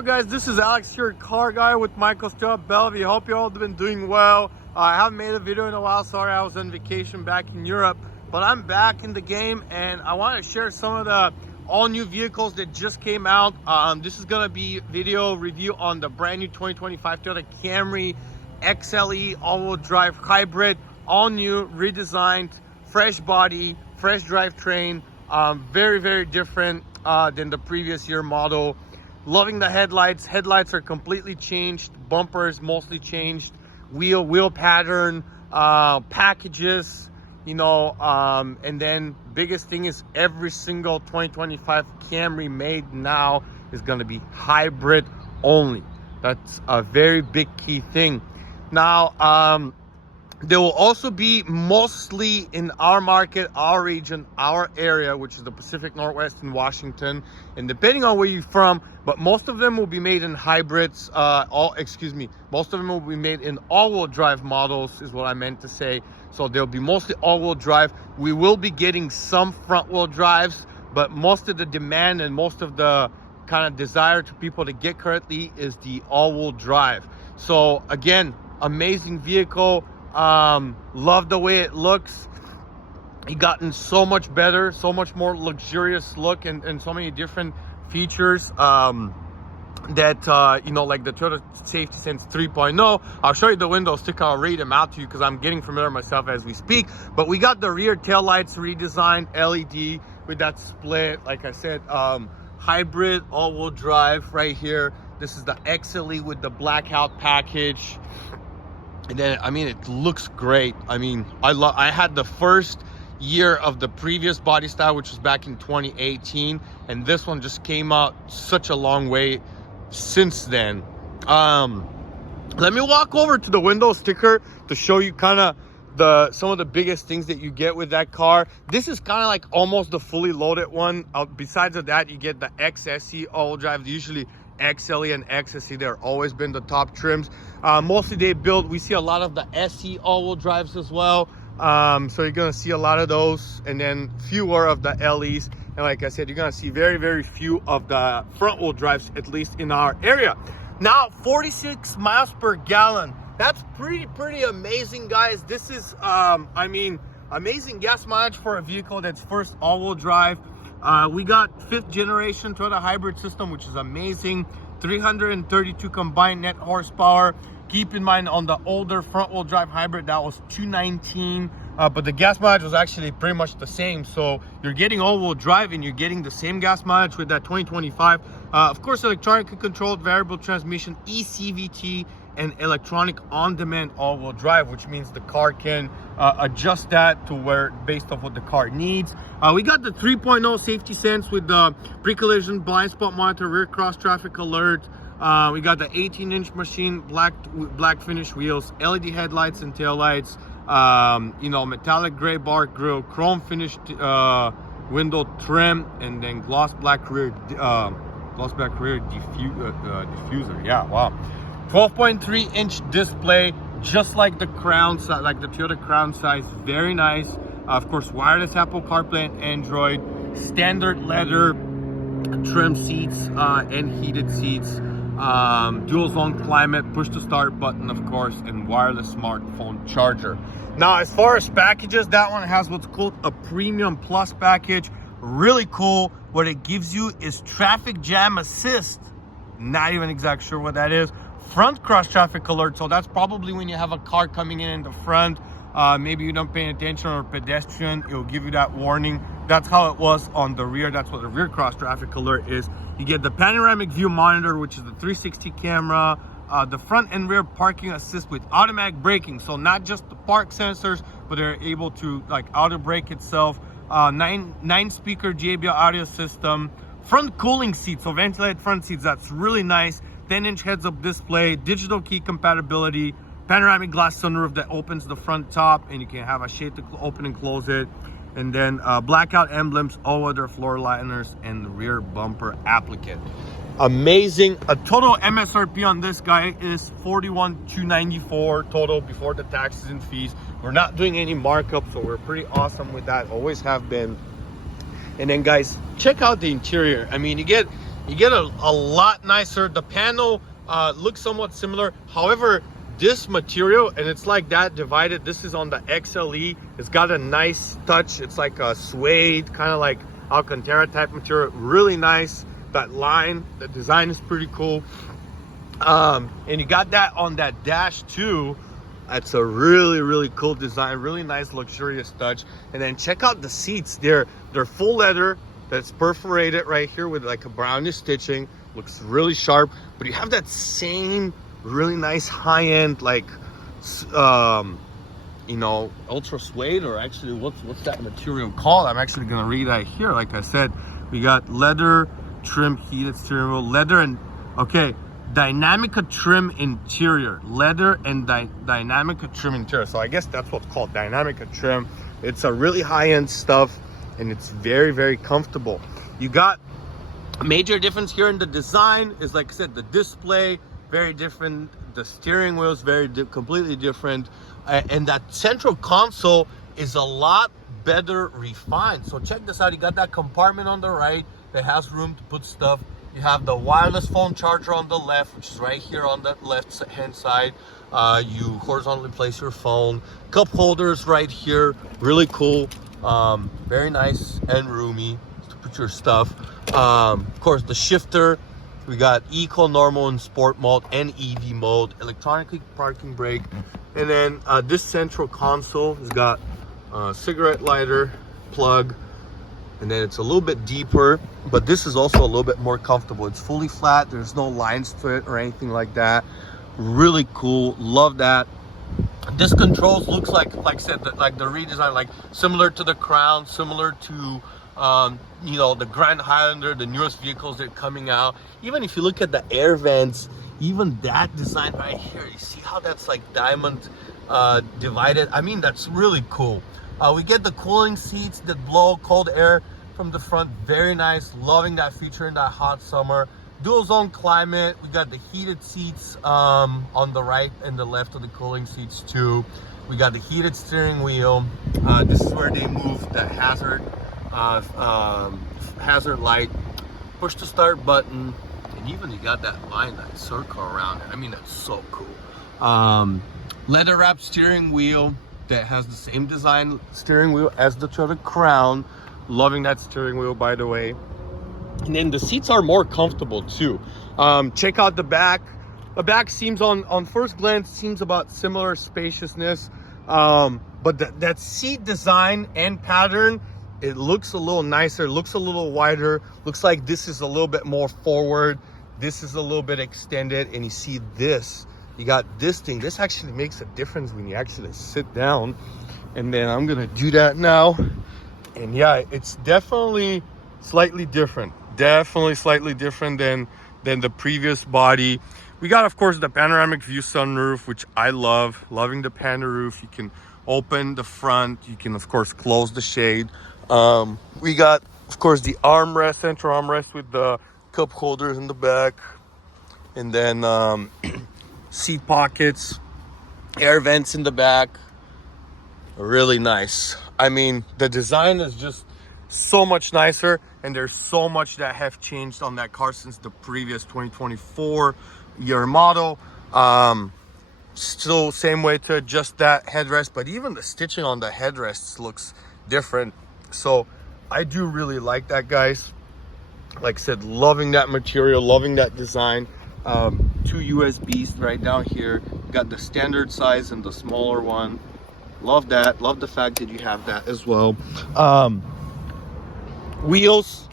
Hello guys, this is Alex, your car guy with Michael's Still at Bellevue. Hope you all have been doing well. I haven't made a video in a while. Sorry, I was on vacation back in Europe, but I'm back in the game and I want to share some of the all new vehicles that just came out. This is gonna be a video review on the brand new 2025 Toyota Camry XLE all-wheel drive hybrid, all new, redesigned, fresh body, fresh drivetrain. Very different than the previous year model. Loving the headlights. Headlights are completely changed. Bumpers mostly changed. Wheel pattern, packages, you know, and then biggest thing is every single 2025 Camry made now is going to be hybrid only. That's a very big key thing. Now, there will also be mostly in our market, our region, our area, which is the Pacific Northwest in Washington, and depending on where you're from, but most of them will be made in hybrids. Most of them will be made in all-wheel drive models, is what I meant to say. So they'll be mostly all-wheel drive. We will be getting some front-wheel drives, but most of the demand and most of the kind of desire to people to get currently is the all-wheel drive. So again, amazing vehicle. Love the way it looks. It gotten so much better, so much more luxurious look, and so many different features that you know, like the Toyota Safety Sense 3.0. I'll show you the window sticker. I'll read them out to you because I'm getting familiar myself as we speak. But we got the rear tail lights redesigned LED with that split, like I said, hybrid all-wheel drive right here. This is the XLE with the blackout package. And then, I mean, it looks great. I mean, I had the first year of the previous body style, which was back in 2018. And this one just came out such a long way since then. Let me walk over to the window sticker to show you kind of some of the biggest things that you get with that car. This is kind of like almost the fully loaded one. Besides of that, you get the XSE all-wheel drive. Usually XLE and XSE, they're always been the top trims. Mostly we see a lot of the SE all-wheel drives as well. So you're gonna see a lot of those, and then fewer of the LEs. And like I said, you're gonna see very few of the front-wheel drives, at least in our area. Now, 46 miles per gallon. That's pretty amazing, guys. This is, I mean, amazing gas mileage for a vehicle that's first all-wheel drive. We got 5th generation Toyota hybrid system, which is amazing. 332 combined net horsepower. Keep in mind, on the older front wheel drive hybrid, that was 219, but the gas mileage was actually pretty much the same. So you're getting all-wheel drive and you're getting the same gas mileage with that 2025. Of course, electronically controlled variable transmission, eCVT, and electronic on-demand all-wheel drive, which means the car can adjust that to where, based off what the car needs. We got the 3.0 safety sense with the pre-collision blind spot monitor, rear cross traffic alert. We got the 18-inch machine black finish wheels, LED headlights and taillights, you know, metallic gray bar grille, chrome finished window trim, and then gloss black rear diffuser. Yeah, wow. 12.3-inch display, just like the Crown, like the Toyota Crown size. Very nice. Of course, wireless Apple CarPlay and Android, standard leather trim seats and heated seats, dual zone climate, push to start button, of course, and wireless smartphone charger. Now, as far as packages, that one has what's called a Premium Plus package. Really cool. What it gives you is traffic jam assist. Not even exactly sure what that is. Front cross traffic alert, so that's probably when you have a car coming in the front, maybe you don't pay attention, or a pedestrian, it will give you that warning. That's how it was on the rear. That's what the rear cross traffic alert is. You get the panoramic view monitor, which is the 360 camera, the front and rear parking assist with automatic braking, so not just the park sensors, but they're able to like auto brake itself. 9-speaker JBL audio system, front cooling seats, so ventilated front seats. That's really nice. 10-inch heads-up display, digital key compatibility, panoramic glass sunroof that opens the front top, and you can have a shade to open and close it. And then blackout emblems, all-weather floor liners, and the rear bumper applicant. Amazing. A total MSRP on this guy is $41,294 total before the taxes and fees. We're not doing any markup, so we're pretty awesome with that. Always have been. And then, guys, check out the interior. I mean, you get You get a lot nicer. The panel looks somewhat similar. However, this material, and it's like that divided, this is on the XLE. It's got a nice touch. It's like a suede, kind of like Alcantara type material. Really nice. That line, the design is pretty cool. And you got that on that dash too. That's a really cool design. Really nice, luxurious touch. And then check out the seats. They're full leather. That's perforated right here with like a brownish stitching. Looks really sharp. But you have that same really nice high-end, like you know, ultra suede, or actually what's that material called? I'm actually gonna read that here. Like I said, we got leather trim, heated steering wheel, leather, and okay, Dynamica trim interior, leather and Dynamica trim interior. So I guess that's what's called Dynamica trim. It's a really high-end stuff, and it's very comfortable. You got a major difference here in the design is, like I said, the display very different, the steering wheel is completely different, and that central console is a lot better refined. So check this out. You got that compartment on the right that has room to put stuff. You have the wireless phone charger on the left, which is right here on the left hand side. You horizontally place your phone. Cup holders right here, really cool. Very nice and roomy to put your stuff. Of course, the shifter. We got eco, normal, and sport mode, and EV mode. Electronic parking brake. And then this central console has got a cigarette lighter, plug, and then it's a little bit deeper, but this is also a little bit more comfortable. It's fully flat. There's no lines to it or anything like that. Really cool. Love that. This controls looks like I said, like the redesign, like similar to the Crown, similar to you know, the Grand Highlander, the newest vehicles that are coming out. Even if you look at the air vents, even that design right here, you see how that's like diamond divided. I mean, that's really cool. We get the cooling seats that blow cold air from the front. Very nice. Loving that feature in that hot summer. Dual zone climate. We got the heated seats on the right and the left of the cooling seats too. We got the heated steering wheel. This is where they move the hazard light, push to start button, and even you got that line, that circle around it. I mean, that's so cool. Leather wrapped steering wheel that has the same design steering wheel as the Toyota Crown. Loving that steering wheel, by the way. And then the seats are more comfortable too. Check out the back. The back seems on first glance seems about similar spaciousness, but that seat design and pattern, it looks a little nicer, looks a little wider, looks like this is a little bit more forward, this is a little bit extended, and you see this, you got this thing. This actually makes a difference when you actually sit down. And then I'm gonna do that now. And yeah, it's definitely slightly different. Definitely slightly different than the previous body. We got, of course, the panoramic view sunroof, which I love. Loving the panoramic roof. You can open the front. You can, of course, close the shade. We got, of course, the armrest, central armrest with the cup holders in the back. And then seat pockets, air vents in the back. Really nice. I mean, the design is just so much nicer, and there's so much that have changed on that car since the previous 2024 year model. Still same way to adjust that headrest, but even the stitching on the headrests looks different. So I do really like that, guys. Like I said, loving that material, loving that design. 2 USBs right down here. You got the standard size and the smaller one. Love that. Love the fact that you have that as well. Wheels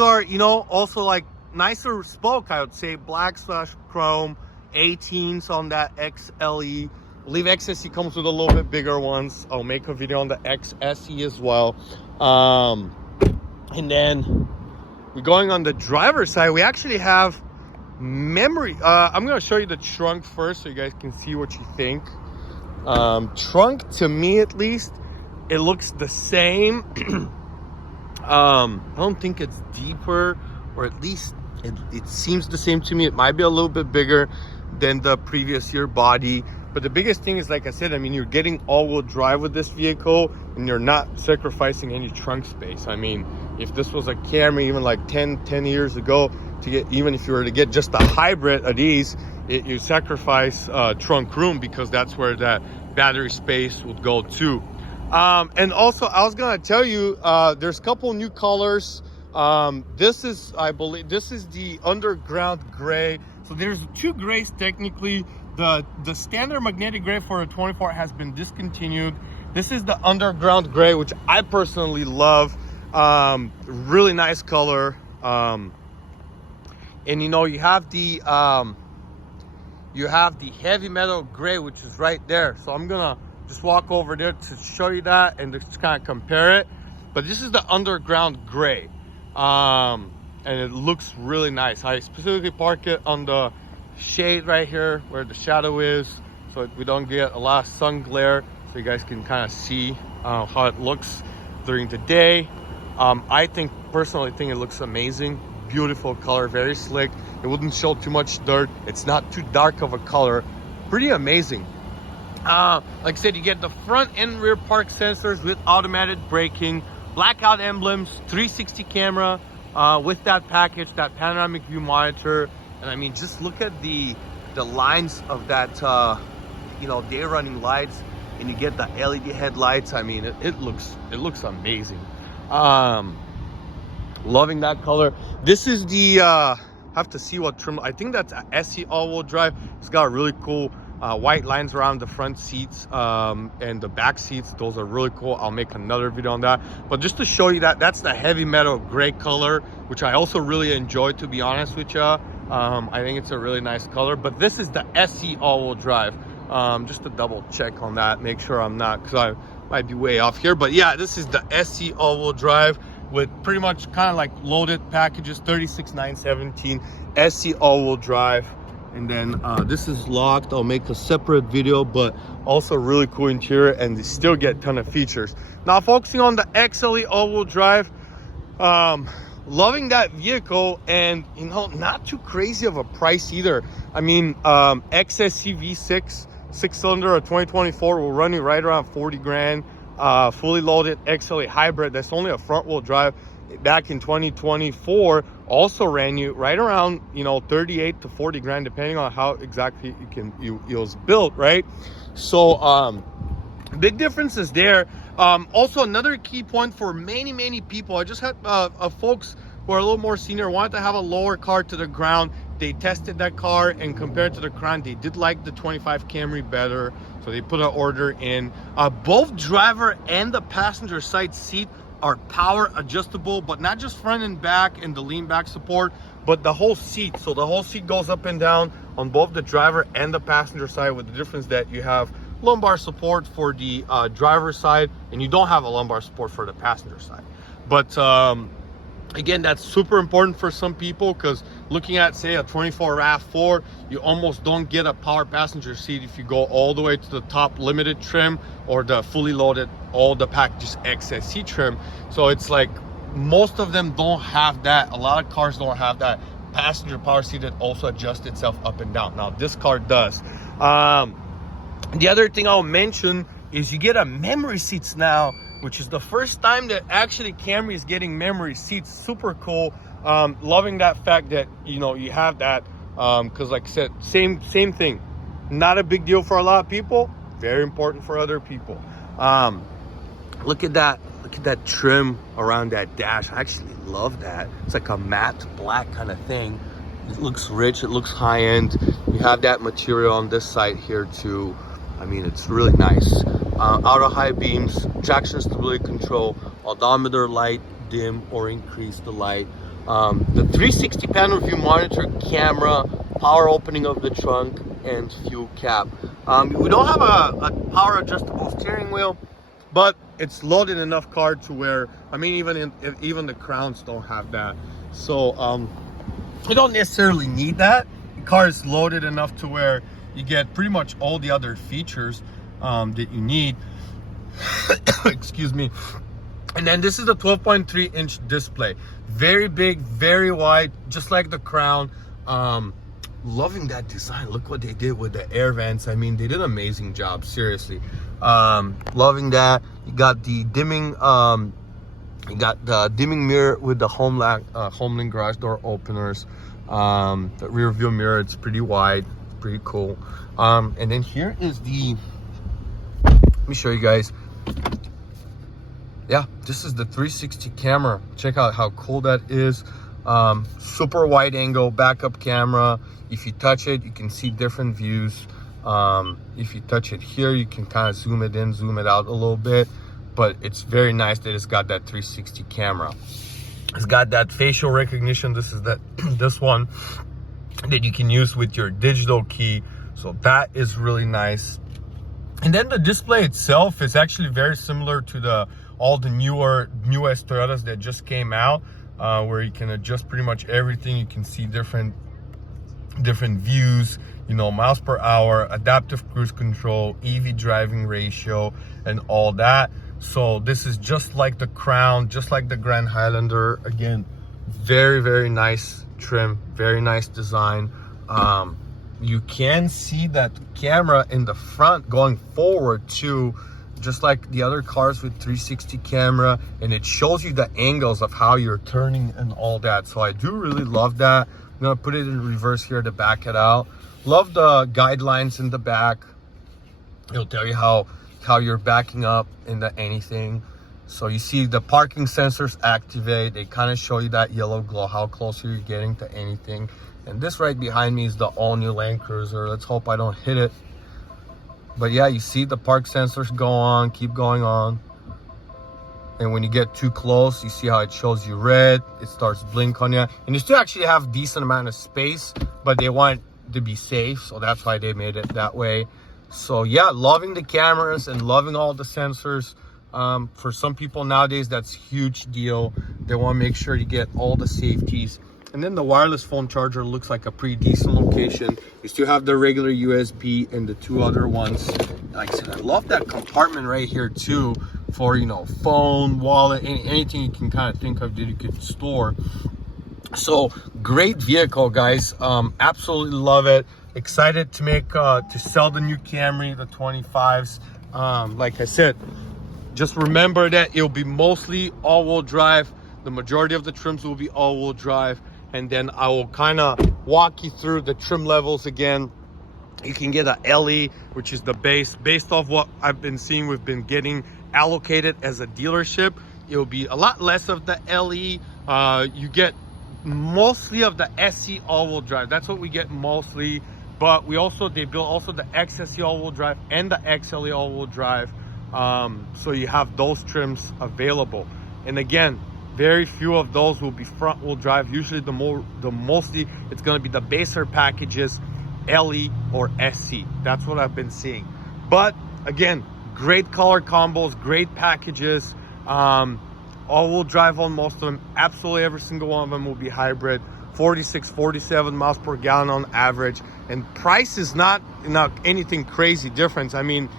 are, you know, also like nicer spoke, I would say. Black/chrome 18s on that XLE. I believe XSE comes with a little bit bigger ones. I'll make a video on the XSE as well. And then we're going on the driver's side. We actually have memory. I'm going to show you the trunk first so you guys can see what you think. Trunk, to me at least, it looks the same. I don't think it's deeper, or at least it seems the same to me. It might be a little bit bigger than the previous year body, but the biggest thing is, like I said, I mean, you're getting all-wheel drive with this vehicle, and you're not sacrificing any trunk space. I mean, if this was a Camry even like 10 years ago, to get, even if you were to get just a hybrid of these, you sacrifice trunk room, because that's where that battery space would go to. And also I was gonna tell you, there's a couple new colors. This is, I believe this is the underground gray. So there's two grays technically. The standard magnetic gray for a 24 has been discontinued. This is the underground gray, which I personally love. Really nice color. And you know, you have the heavy metal gray, which is right there. So I'm gonna just walk over there to show you that and just kind of compare it. But this is the underground gray, and it looks really nice. I specifically park it on the shade right here where the shadow is, so we don't get a lot of sun glare, so you guys can kind of see how it looks during the day. I personally think it looks amazing. Beautiful color, very slick. It wouldn't show too much dirt. It's not too dark of a color. Pretty amazing. Like I said, you get the front and rear park sensors with automatic braking, blackout emblems, 360 camera with that package, that panoramic view monitor. And I mean, just look at the lines of that, you know, day running lights, and you get the LED headlights. I mean, it looks amazing. Loving that color. This is the have to see what trim. I think that's a SE all-wheel drive. It's got really cool white lines around the front seats and the back seats. Those are really cool. I'll make another video on that. But just to show you that, that's the heavy metal gray color, which I also really enjoy, to be honest with you. I think it's a really nice color. But this is the SE all-wheel drive. Just to double check on that, make sure I'm not, because I might be way off here. But yeah, this is the SE all-wheel drive with pretty much kind of like loaded packages, 36,917 SE all-wheel drive. And then this is locked. I'll make a separate video, but also really cool interior, and they still get a ton of features. Now focusing on the XLE all-wheel drive, loving that vehicle, and you know, not too crazy of a price either. I mean, XSE V6 6-cylinder of 2024 will run you right around 40 grand. Fully loaded XLE hybrid that's only a front wheel drive back in 2024 also ran you right around, you know, 38 to 40 grand, depending on how exactly it was built, right? So big differences there. Also, another key point for many people, I just had folks who are a little more senior wanted to have a lower car to the ground. They tested that car, and compared to the Crown, they did like the 25 Camry better, so they put an order in. Both driver and the passenger side seat are power adjustable, but not just front and back and the lean back support, but the whole seat. So the whole seat goes up and down on both the driver and the passenger side, with the difference that you have lumbar support for the driver side, and you don't have a lumbar support for the passenger side. But again, that's super important for some people, because looking at, say, a 24 RAV4, you almost don't get a power passenger seat if you go all the way to the top limited trim or the fully loaded all the packages XSE trim. So it's like most of them don't have that. A lot of cars don't have that passenger power seat that also adjusts itself up and down. Now this car does. The other thing I'll mention is you get a memory seats now, which is the first time that actually Camry is getting memory seats. Super cool. Loving that fact that, you know, you have that, because like I said, same thing. Not a big deal for a lot of people, very important for other people. Look at that trim around that dash. I actually love that. It's like a matte black kind of thing. It looks rich, it looks high end. You have that material on this side here too. I mean, it's really nice. Auto high beams, traction stability control, odometer light, dim or increase the light. The 360 panel view monitor, camera, power opening of the trunk, and fuel cap. We don't have a power adjustable steering wheel, but it's loaded enough car to where, I mean, even the Crowns don't have that. So you don't necessarily need that. The car is loaded enough to where you get pretty much all the other features that you need. Excuse me. And then this is the 12.3 inch display, very big, very wide, just like the Crown. Loving that design. Look what they did with the air vents. I mean, they did an amazing job, seriously. Loving that. You got the dimming You got the dimming mirror with the Homeland garage door openers. The rear view mirror, it's pretty wide, pretty cool. And then here is the, let me show you guys. Yeah, this is the 360 camera. Check out how cool that is. Super wide angle backup camera. If you touch it, you can see different views. If you touch it here, you can kind of zoom it in, zoom it out a little bit. But it's very nice that it's got that 360 camera. It's got that facial recognition. This is this one that you can use with your digital key. So that is really nice. And then the display itself is actually very similar to all the newest Toyotas that just came out, where you can adjust pretty much everything. You can see different views, you know, miles per hour, adaptive cruise control, EV driving ratio, and all that. So this is just like the Crown, just like the Grand Highlander. Again, very, very nice trim, very nice design. You can see that camera in the front going forward too, just like the other cars with 360 camera, and it shows you the angles of how you're turning and all that. So I do really love that. I'm gonna put it in reverse here to back it out. Love the guidelines in the back. It'll tell you how you're backing up into anything. So you see the parking sensors activate. They kind of show you that yellow glow, how close you're getting to anything. And this right behind me is the all-new Land Cruiser. Let's hope I don't hit it. But yeah, you see the park sensors go on, keep going on. And when you get too close, you see how it shows you red. It starts blink on you. And you still actually have decent amount of space, but they want it to be safe. So that's why they made it that way. So yeah, loving the cameras and loving all the sensors. For some people nowadays, that's a huge deal. They want to make sure you get all the safeties. And then the wireless phone charger looks like a pretty decent location. You still have the regular USB and the two other ones. Like I said, I love that compartment right here too, for, you know, phone, wallet, anything you can kind of think of that you could store. So great vehicle, guys. Absolutely love it. Excited to to sell the new Camry, the 25s. Like I said, just remember that it'll be mostly all-wheel drive. The majority of the trims will be all-wheel drive. And then I will kind of walk you through the trim levels again. You can get a LE, which is the base. Based off what I've been seeing, we've been getting allocated as a dealership. It'll be a lot less of the LE. You get mostly of the SE all-wheel drive. That's what we get mostly. But they built also the XSE all-wheel drive and the XLE all-wheel drive. So you have those trims available. And again, very few of those will be front wheel drive. Usually mostly it's going to be the baser packages, LE or SC. That's what I've been seeing. But again, great color combos, great packages. All-wheel drive on most of them. Absolutely every single one of them will be hybrid. 46, 47 miles per gallon on average. And price is not anything crazy difference. I mean,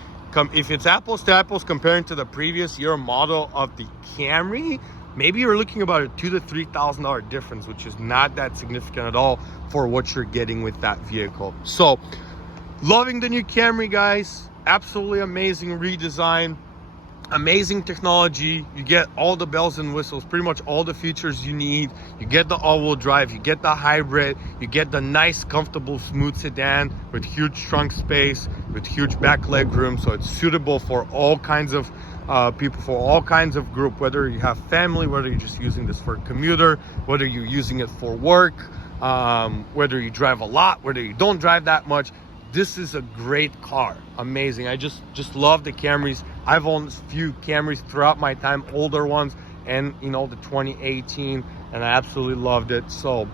if it's apples to apples comparing to the previous year model of the Camry, maybe you're looking about a $2,000 to $3,000 difference, which is not that significant at all for what you're getting with that vehicle. So, loving the new Camry, guys. Absolutely amazing redesign, amazing technology. You get all the bells and whistles, pretty much all the features you need. You get the all-wheel drive, you get the hybrid, you get the nice, comfortable, smooth sedan with huge trunk space, with huge back leg room. So it's suitable for all kinds of people, for all kinds of group, whether you have family, whether you're just using this for a commuter, whether you're using it for work, whether you drive a lot, whether you don't drive that much. This is a great car. Amazing. I just love the Camrys. I've owned a few Camrys throughout my time, older ones, and you know, the 2018, and I absolutely loved it. So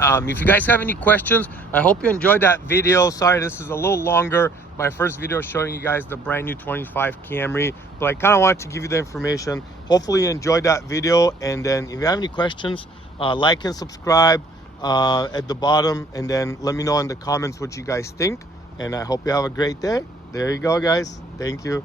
if you guys have any questions, I hope you enjoyed that video. Sorry, this is a little longer. My first video showing you guys the brand new 25 Camry, but I kind of wanted to give you the information. Hopefully you enjoyed that video, and then if you have any questions, like and subscribe at the bottom, and then let me know in the comments what you guys think. And I hope you have a great day. There you go, guys. Thank you.